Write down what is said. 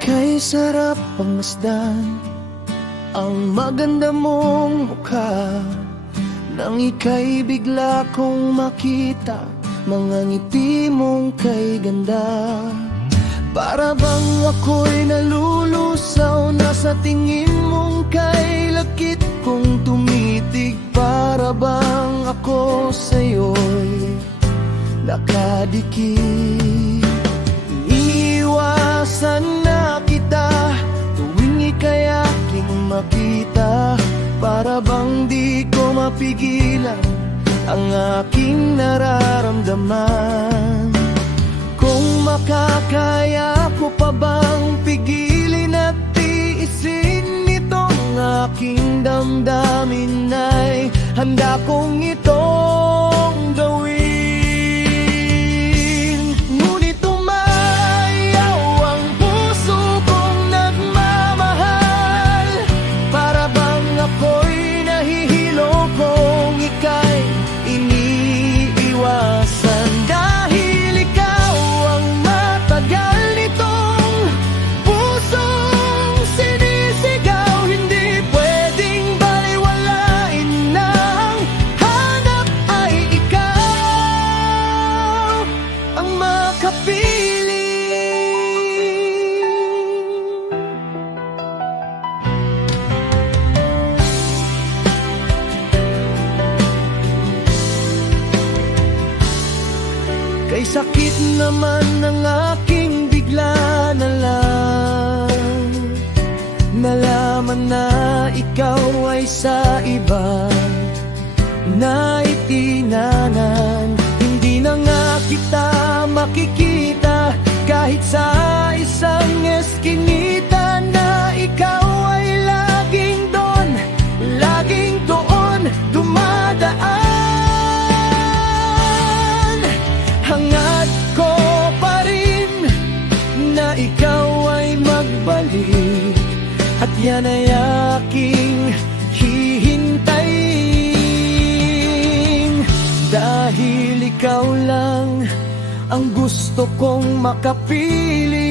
Ika'y sarap pangmasdan, ang maganda mong mukha. Nang ika'y bigla kong makita, mga ngiti mong kay ganda. Para bang ako'y nalulusaw na sa tingin mong kay lakit kong tumitig. Para bang ako sa'yo'y nakadikit. Iniiwasan na kita tuwing ika'y aking makita. Para bang di ko mapigilan ang aking nararamdaman. Kung makakaya ko pa bang pigilin at tiisin itong aking damdamin, ay handa kong itong gawin. Ngunit umayaw ang puso kong nagmamahal. Para bang ako'y nahihilo kung ika'y iniiwasan. Dahil ikaw ang matagal nitong pusong sinisigaw. Hindi pwedeng baliwalain na ang hanap ay ikaw ang makapiling. Kay sakit naman ng aking bigla na lang nalaman na ikaw ay sa iba na itinanan. Hindi na nga kita makikita kahit sa isang eskinita, na ikaw ay laging doon dumadaan. Hangad ko pa rin na ikaw ay magbalik, at yan ay aking hihintayin. Dahil ikaw lang ang gusto kong makapiling.